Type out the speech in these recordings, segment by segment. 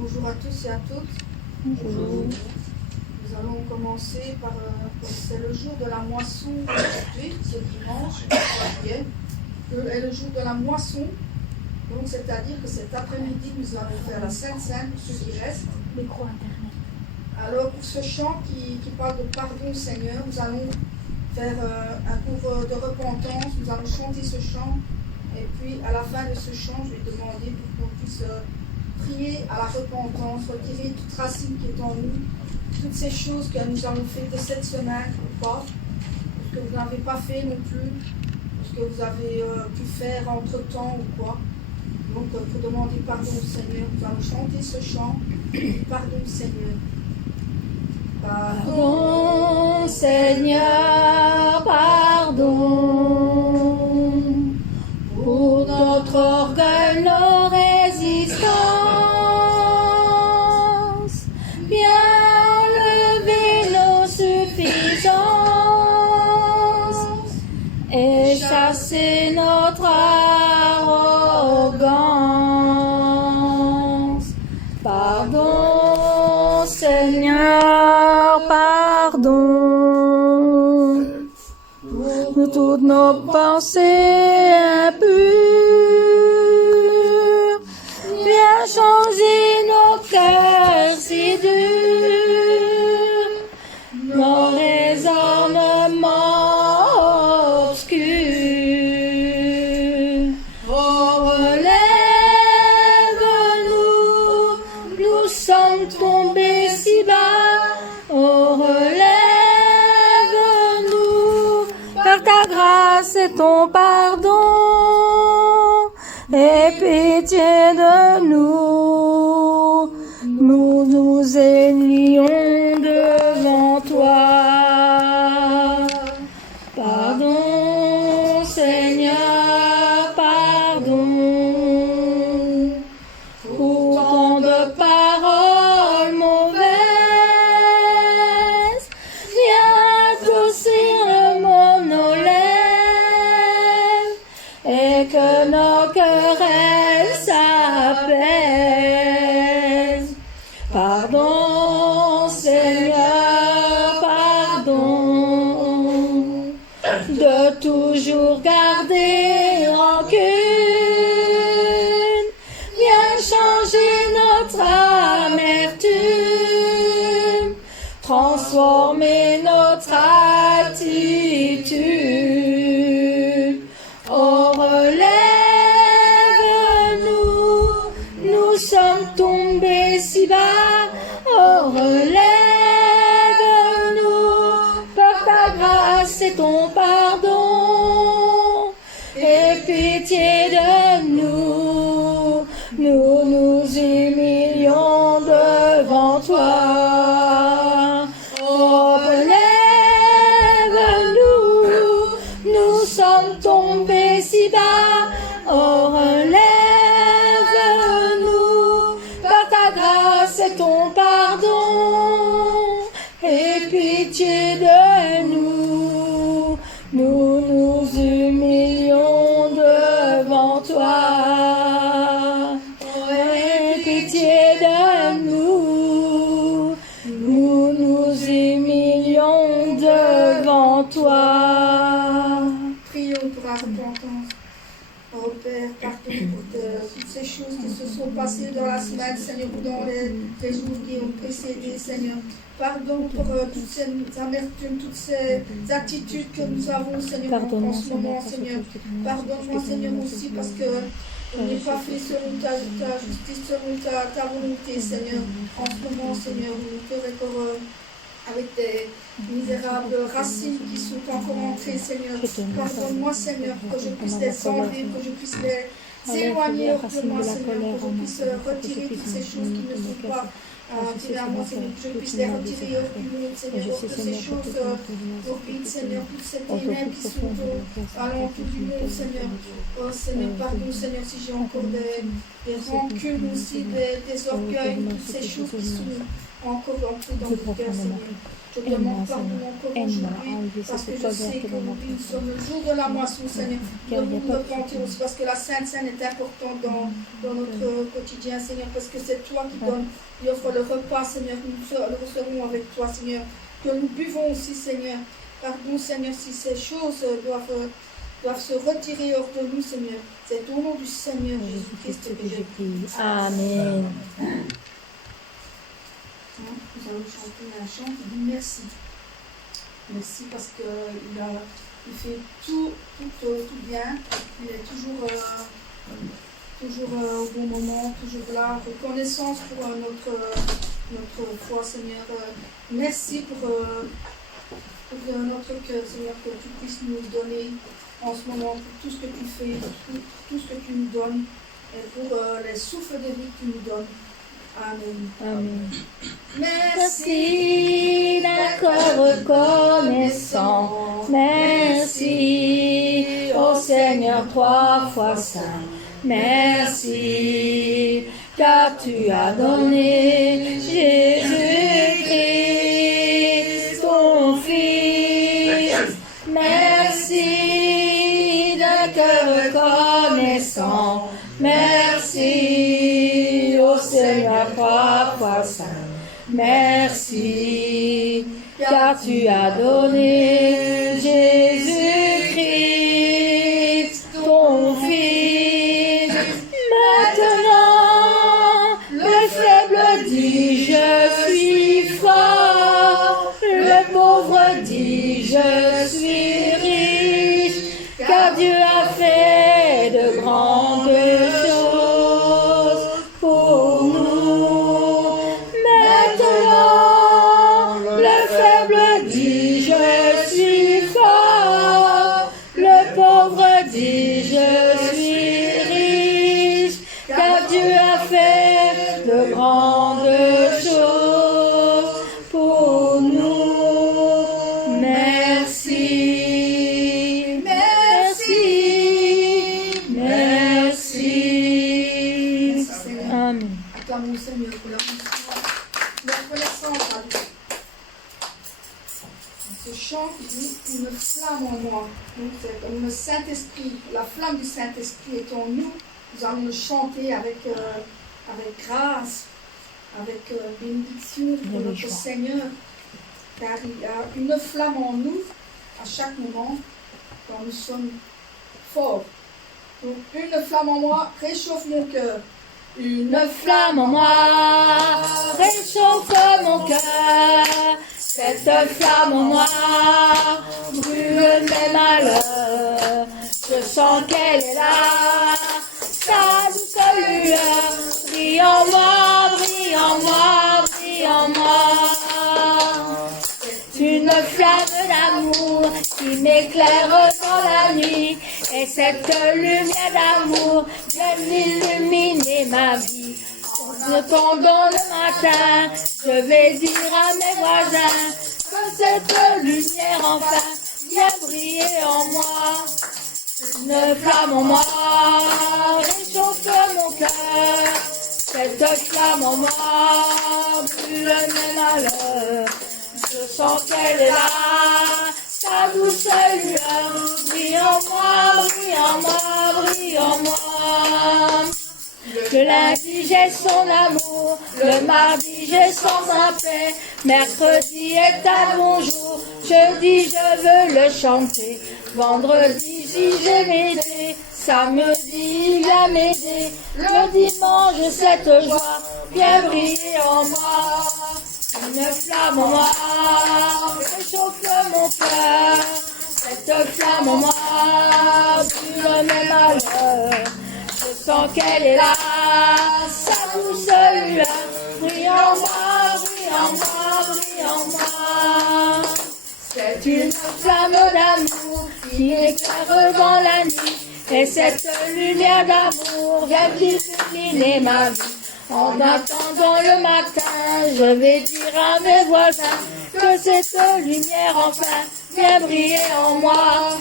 Bonjour à tous et à toutes. Bonjour. Nous allons commencer par, c'est le jour de la moisson aujourd'hui, ce dimanche, 3 juillet, est le jour de la moisson. Donc c'est-à-dire que cet après-midi, nous allons faire la Sainte Seine, pour ceux qui restent. Micro internet. Alors pour ce chant qui parle de pardon Seigneur, nous allons faire un cours de repentance, nous allons chanter ce chant. Et puis à la fin de ce chant, je vais demander pour qu'on puisse prier à la repentance, retirer toute racine qui est en nous, toutes ces choses que nous avons fait de cette semaine ou pas, ce que vous n'avez pas fait non plus, ce que vous avez pu faire entre-temps ou quoi. Donc pour demander pardon au Seigneur, nous allons chanter ce chant, pardon Seigneur. Pardon Seigneur, pardon pour notre orgueil, nos résistances. Viens enlever nos suffisances et chasser notre arrogance. Pardon Seigneur, pardon pour toutes nos pensées impures. Viens changer nos cœurs si durs, nos raisonnements obscurs. Oh, relève-nous, nous sommes tombés si bas. Oh, relève-nous, par ta grâce et ton pardon, et pitié de nous, nous nous élions devant toi. Pardon Seigneur, pardon pour tant de paroles mauvaises. Viens adoucir le mot nos lèvres et que nos querelles s'apaisent. Pardon Seigneur, pardon de toujours garder rancune. Viens changer notre amertume, transformer notre attitude. Oh, relève-nous, nous sommes tombés si bas. Oh, relève-nous, par ta grâce et ton pardon, et pitié de nous, nous nous humilions devant toi. Oh, relève-nous, nous sommes tombés si bas. Oh, relève-nous, par ta grâce et ton pardon, et pitié de nous, nous nous humilions devant toi. Oh, et pitié de nous, nous nous humilions devant toi. Prions pour la repentance. Oh Père, pardon pour toutes ces choses qui se sont passées dans la semaine, Seigneur, ou dans les jours qui ont précédé, Seigneur. Pardon pour toutes ces amertumes, toutes ces attitudes que nous avons, Seigneur, en ce moment, Seigneur. Pardonne-moi, Seigneur, aussi parce que on n'est pas fait selon ta justice, selon ta volonté, Seigneur. En ce moment, Seigneur, nous te récorrons avec des misérables racines qui sont encore entrées, Seigneur. Pardonne-moi, Seigneur, que je puisse les enlever, que je puisse les éloigner hors de moi, Seigneur, que je puisse retirer toutes ces choses qui ne sont pas tirées à moi, Seigneur, que je puisse les retirer hors du monde, Seigneur, hors de ces choses horribles, Seigneur, toutes ces ténèbres qui sont à l'entour du monde, Seigneur. Oh, Seigneur, pardon, Seigneur, si j'ai encore des rancunes aussi, des orgueils, toutes ces choses qui sont encore entrées dans mon cœur, Seigneur. Je demande pardon encore aujourd'hui, parce que je sais que nous sommes le jour de la moisson, Seigneur. Nous nous repentir aussi, parce que la Sainte Seine est importante dans notre quotidien, Seigneur, parce que c'est toi qui donnes, qui offre le repas, Seigneur. Nous le recevrons avec toi, Seigneur. Que nous buvons aussi, Seigneur. Pardon, Seigneur, si ces choses doivent se retirer hors de nous, Seigneur. C'est au nom du Seigneur Jésus-Christ que j'ai prié. Amen. Nous allons chanter un chant qui dit merci. Merci parce qu'il fait tout bien. Il est toujours au bon moment, toujours là. Reconnaissance pour notre foi, Seigneur. Merci pour notre cœur, Seigneur, que tu puisses nous donner en ce moment, pour tout ce que tu fais, tout ce que tu nous donnes, et pour les souffles de vie que tu nous donnes. Amen. Amen. Merci d'être reconnaissant. Merci au Seigneur 3 fois saint. Merci car tu as donné Jésus-Christ, ton Fils. Merci d'être reconnaissant. Merci au Seigneur 3 fois saint. Merci car tu as donné Jésus-Christ, ton Fils. Maintenant, le faible dit je suis fort, le pauvre dit je suis riche, car Dieu a fait de grandes choses pour nous. Maintenant, le faible dit je suis fort, le pauvre dit je suis riche, car Dieu a fait de grandes choses pour nous. Merci, merci, merci. Amen. Acclamons le Seigneur pour la reconnaissance à Dieu. Ce chant qui dit une flamme en moi. Donc c'est comme le Saint-Esprit, la flamme du Saint-Esprit est en nous. Nous allons le chanter avec grâce, avec bénédiction pour notre Seigneur. Car il y a une flamme en nous à chaque moment quand nous sommes forts. Donc une flamme en moi réchauffe mon cœur. Une flamme en moi réchauffe mon cœur. Cette flamme en moi brûle mes malheurs. Je sens qu'elle est là, sa douce lueur. Brille en moi, brille en moi, brille en moi. C'est une flamme d'amour qui m'éclaire dans la nuit. Et cette lumière d'amour vient illuminer ma vie. En attendant le matin, je vais dire à mes voisins que cette lumière enfin vient briller en moi. Une flamme en moi réchauffe mon cœur. Cette flamme en moi brûle mes malheurs. Je sens qu'elle est là, sa douce lueur. Brille en moi, brille en moi, brille en moi. Le lundi j'ai son amour, le mardi j'ai son paix. Mercredi est un bon jour, jeudi je veux le chanter. Vendredi si j'ai m'aider, samedi il vient m'aider. Le dimanche cette joie vient briller en moi. Une flamme en moi réchauffe mon cœur. Cette flamme en moi brûle mes malheurs. Je sens qu'elle est là, sa douce lueur. Brille en moi, brille en moi, brille en moi. C'est une flamme d'amour qui éclaire dans la nuit. Et cette lumière d'amour vient illuminer ma vie. En attendant le matin, je vais dire à mes voisins que cette lumière enfin vient briller en moi.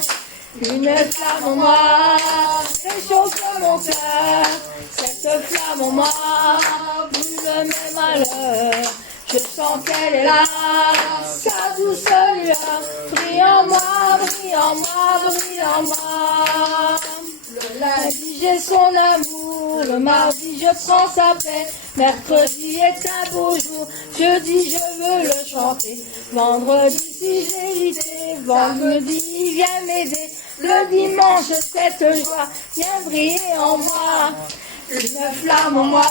Une flamme en moi réchauffe mon cœur. Cette flamme en moi brûle mes malheurs. Je sens qu'elle est là, sa douce lueur. Brille en moi, brille en moi, brille en moi. Le lundi, j'ai son amour. Le mardi, je prends sa paix. Mercredi est un beau jour. Jeudi, je veux le chanter. Vendredi, si j'ai l'idée. Vendredi, il vient m'aider. Le dimanche, cette joie vient briller en moi. Une flamme en moi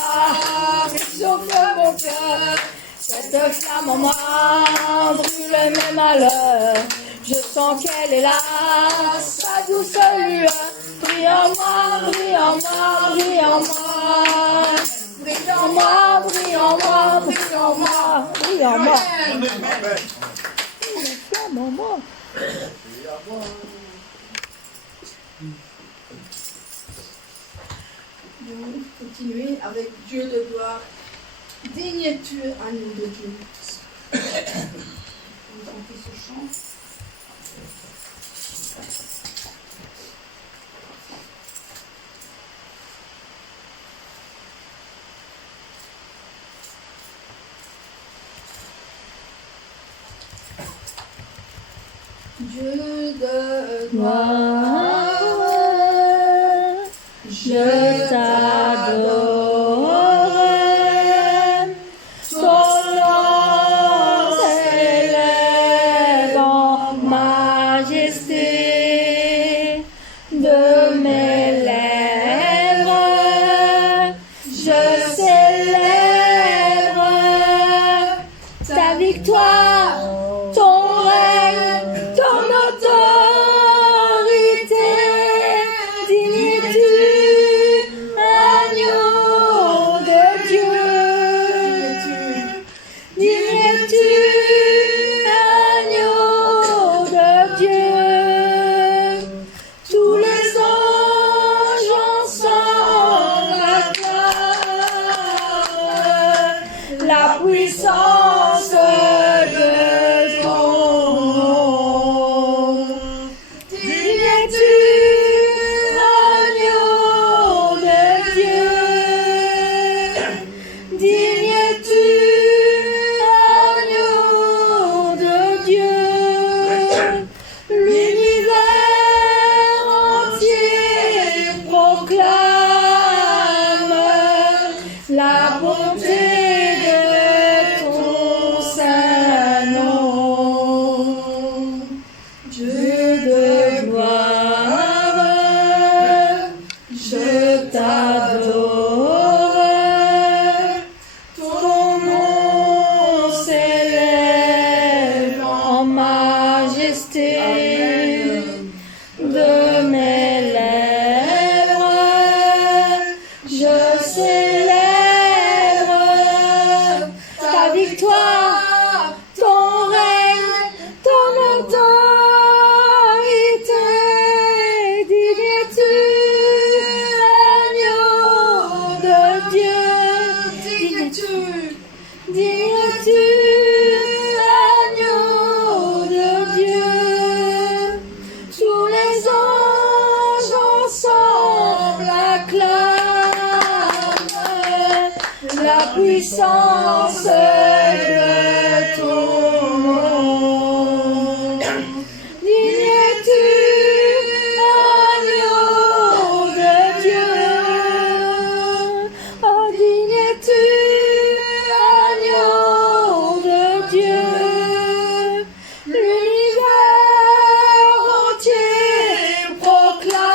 qui chauffe mon cœur. Cette flamme en moi brûle mes malheurs. Je sens qu'elle est là, sa douce lueur. Brille en moi, brille en moi, brille en moi. Brille en moi, brille en moi, brille en moi, brille en moi. Une flamme en moi. Nous continuons avec Dieu de gloire. Digne es-tu, agneau de Dieu. On va chanter ce chant. Dieu de gloire, je t'adore. Ton nom s'élève en majesté de mes lèvres. Je célèbre ta victoire, ton règne, ton autorité. Digne es-tu, agneau de Dieu. Digne es-tu, agneau de Dieu. Tous les anges ensemble acclament la puissance de ton nom. Digne es-tu, agneau de Dieu. Digne es-tu, agneau de Dieu. L'univers entier proclame la bonté de ton saint nom. Dieu de gloire, je t'adore. Ton nom s'élève en majesté de mes lèvres. Je célèbre ta victoire, ton règne, ton autorité. Digne es-tu, agneau de Dieu. Digne es-tu, digne es-tu, agneau de Dieu. Tous les anges ensemble acclament la puissance de ton nom. Digne es-tu, agneau de Dieu. Oh, digne es-tu, agneau de Dieu. L'univers entier proclame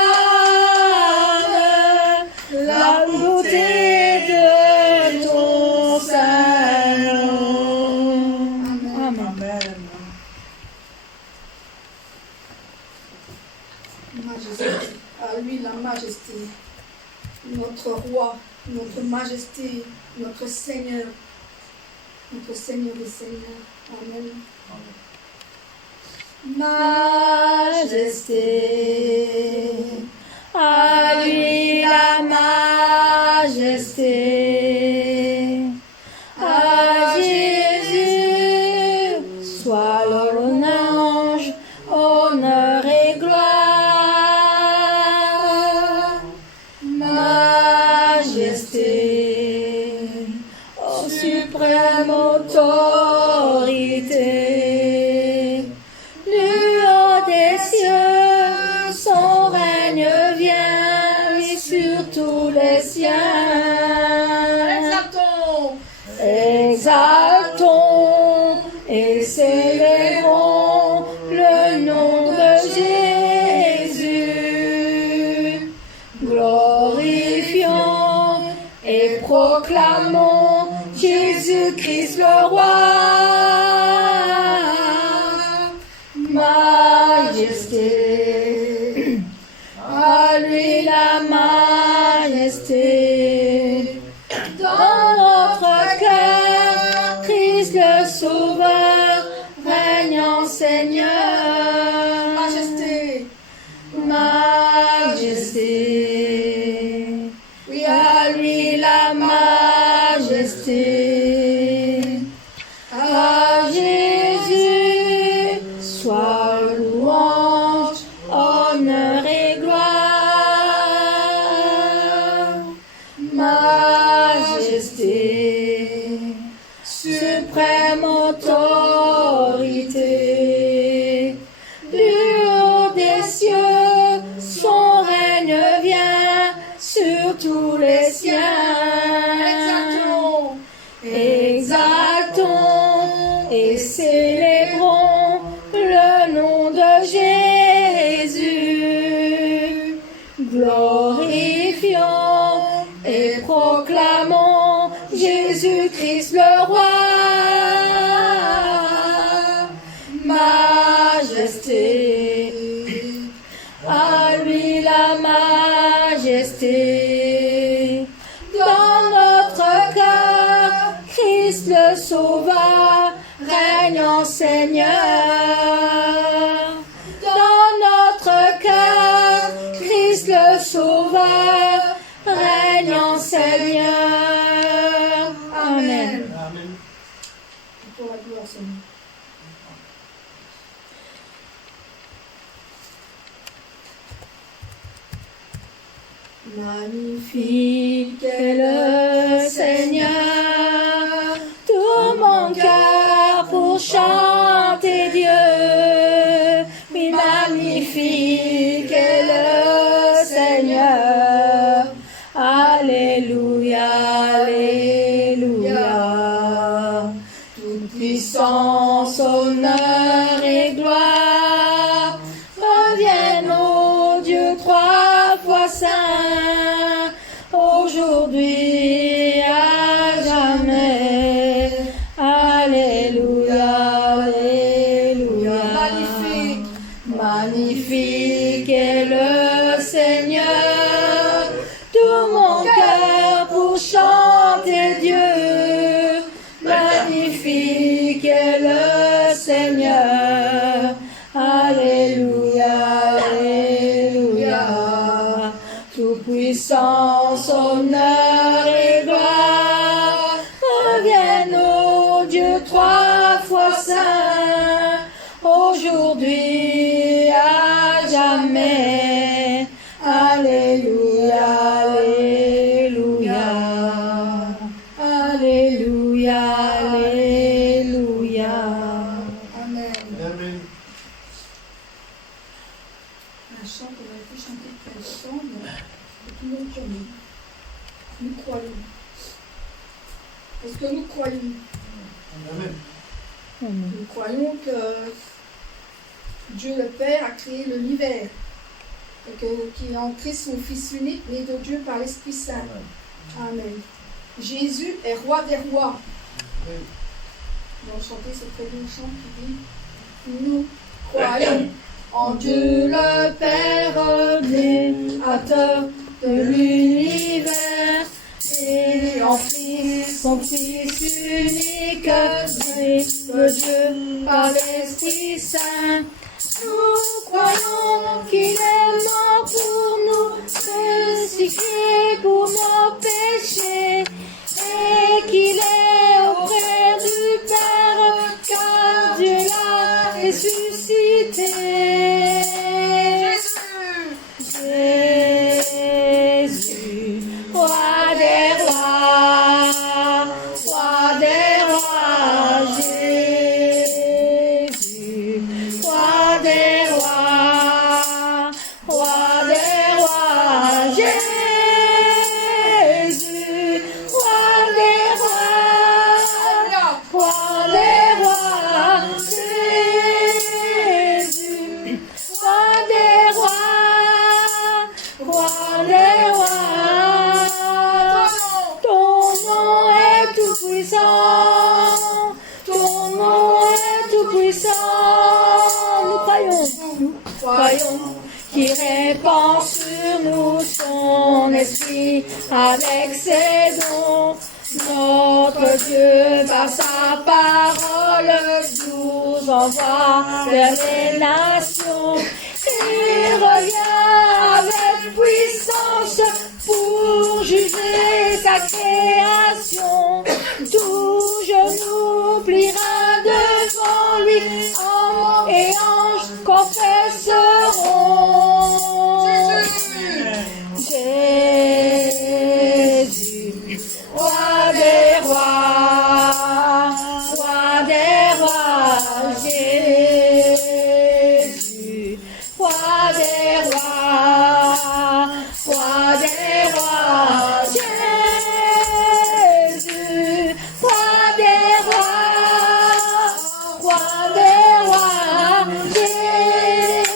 la beauté de ton saint nom. Amen. Majesté, à lui la majesté, notre roi, notre majesté, notre Seigneur des Seigneurs. Amen. Majesté, à lui la majesté, à Jésus soit l'honneur, honneur et gloire. Majesté, au suprême suprême autorité. Du haut des cieux, son règne vient, et sur tous les siens. Exaltons et célébrons le nom de Jésus. Glorifions et proclamons Jésus-Christ le roi. Majesté, à lui la majesté. Dans notre cœur, Christ le Sauveur, régnant Seigneur. Majesté. Majesté, oui, à lui la majesté. À Jésus, soit louange, honneur et gloire. Majesté, suprême autorité. Du haut des cieux, son règne vient sur tous les siens. Exaltons et célébrons le nom de Jésus. Glorifions et proclamons Jésus-Christ le roi. Majesté, à lui la majesté. Dans notre cœur, Christ le Sauveur, régnant Seigneur. Dans notre cœur, Christ le Sauveur, régnant Seigneur. Amen. Pour la gloire, Seigneur. Magnifique est le Seigneur, tout mon cœur pour chanter Dieu. Oui, magnifique est le Seigneur. Alléluia, Alléluia. Toute puissance, honneur et gloire reviennent au Dieu trois fois saint, aujourd'hui à jamais. Alléluia, Alléluia. Magnifique. Magnifique est le Seigneur, tout mon cœur pour chanter Dieu. Magnifique est le Seigneur. Alléluia, Alléluia. Toute puissance, honneur et gloire reviennent au Dieu trois fois saint, aujourd'hui à jamais. Alléluia, Alléluia. Alléluia, Alléluia. Amen. Amen. Un chant qu'on aurait pu chanter depuis ensemble, c'est tout le premier. Nous croyons. Est-ce que nous croyons? Amen. Nous croyons que Dieu le Père a créé l'univers et qu'il a en Christ son Fils unique, né de Dieu par l'Esprit Saint. Amen. Jésus est roi des rois. Amen. Nous allons chanter ce très beau chant qui dit: nous croyons en Dieu le Père, créateur de l'univers, et en Christ, son Fils unique, né de Dieu par l'Esprit Saint. Nous croyons qu'il est mort pour nous, crucifié pour nos péchés, et qu'il est auprès du Père, car Dieu l'a ressuscité. Jésus, roi des rois, roi des tout-puissant. Ton nom est tout-puissant. Nous croyons, qui répand sur nous son esprit avec ses dons. Notre Dieu, par sa parole, nous envoie vers les nations. Il revient avec puissance pour juger sa création. Tout genou pliera devant lui, hommes et anges confesseront. Jésus, roi des rois, Jésus, roi des rois, Jésus, roi des rois, Jésus,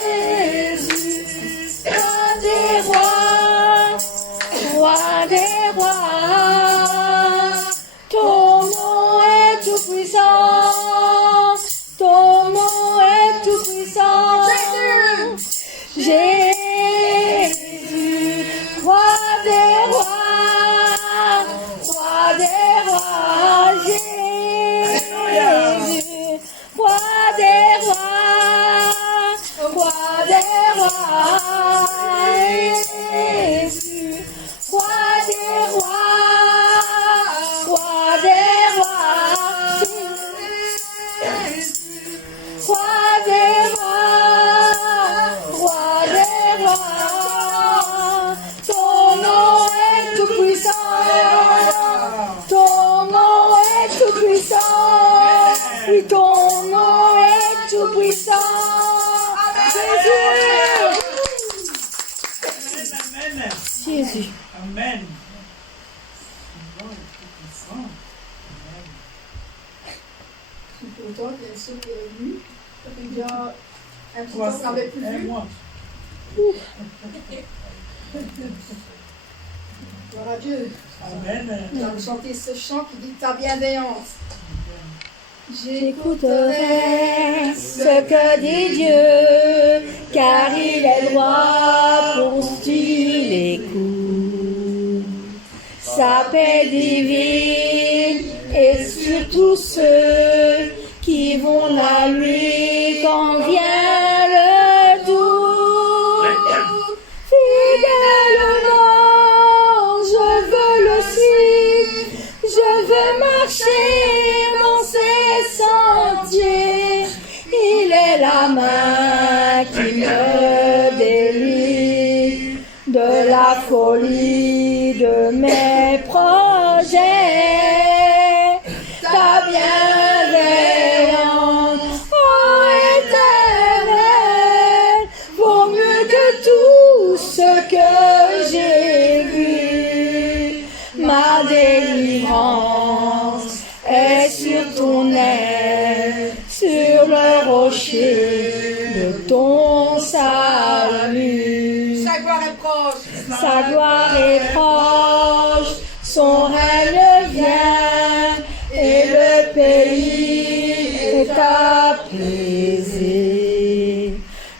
roi des rois, ton nom est tout puissant, ton nom est tout puissant. Jésus, roi des rois, Jésus, roi des rois, Jésus, roi des rois, ton nom est tout puissant, ton nom est tout puissant, oui, ton nom est tout puissant, Jésus. Amen. Pourtant, bien sûr, qui est venu, il y a un petit temps qu'on n'avait plus vu. Gloire à Dieu. Amen. Nous allons chanter ce chant qui dit ta bienveillance. J'écouterai ce que dit Dieu, car il est droit pour qui l'écoute. Sa paix divine est sur tous ceux qui vont à lui quand vient le doute. Fidèlement, je veux le suivre, je veux marcher dans ses sentiers. Il est la main qui me délivre de la folie de mes projets. Ta bienveillance, ô Éternel, vaut mieux que tout ce que j'ai vu. Ma délivrance est sur ton aile, sur le rocher de ton salut. Sa gloire est proche. Sa gloire est proche, son règne vient, et le pays est apaisé.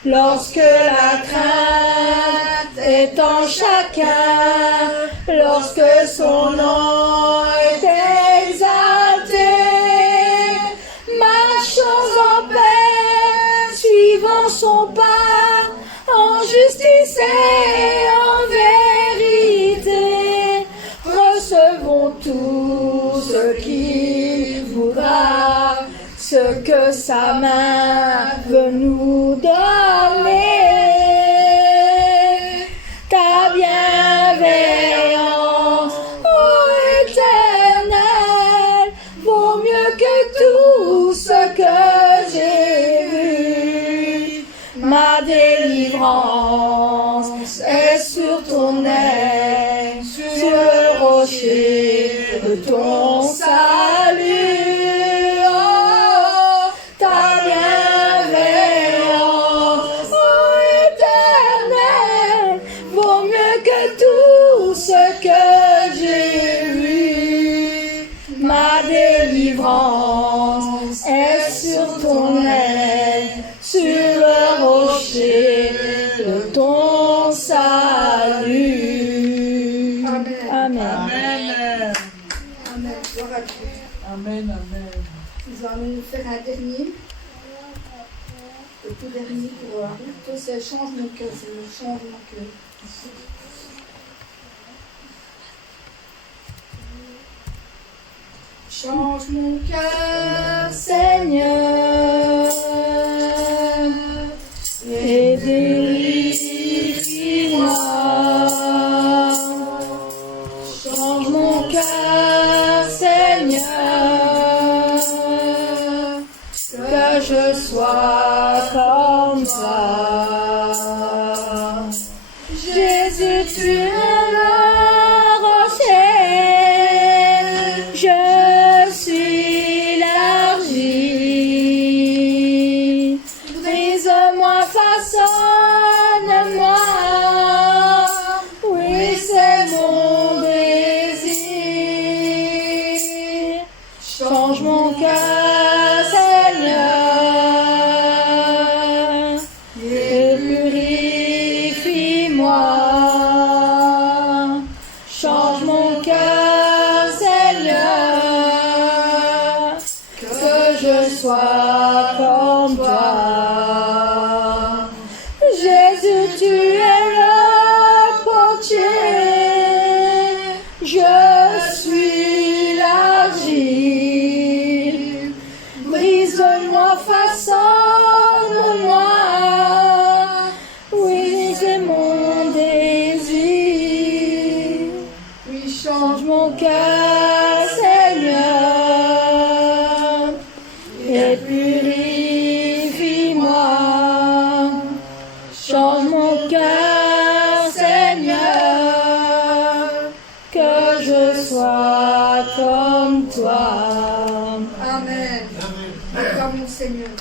Lorsque la crainte est en chacun, lorsque son nom est exalté, marchons en paix, suivant son pas, en justice et en vérité. Recevons tout ce qu'il voudra, ce que sa main veut nous donner. Ta bienveillance, ô Éternel, vaut mieux que tout ce que j'ai vu. Ma délivrance est sur ton aile, sur le rocher de ton salut. Oh, ta bienveillance, ô Éternel, vaut mieux que tout ce que j'ai vu. Ma délivrance est sur ton aile, sur le rocher de ton salut. Amen. Amen. Amen. Amen. Gloire à Dieu. Amen. Amen. Nous allons faire un dernier. Le tout dernier pour toi, c'est change mon cœur, Seigneur, change mon cœur. Change mon cœur, Seigneur, et délivre-moi. Change mon cœur, Seigneur, que je sois comme toi. Jésus, tu es le rocher, je suis l'argile. Brise-moi, façonne-moi, oui, c'est mon désir. Change mon cœur, Seigneur, et purifie-moi. Change mon cœur, Seigneur, que je sois comme toi. Jésus, tu es le potier, je suis l'argile. Brise-moi, façonne-moi, oui, c'est mon désir. Oui, change mon cœur, Seigneur, et purifie-moi. Change mon cœur, Seigneur, que je sois comme toi. Amen. Acclame mon Seigneur.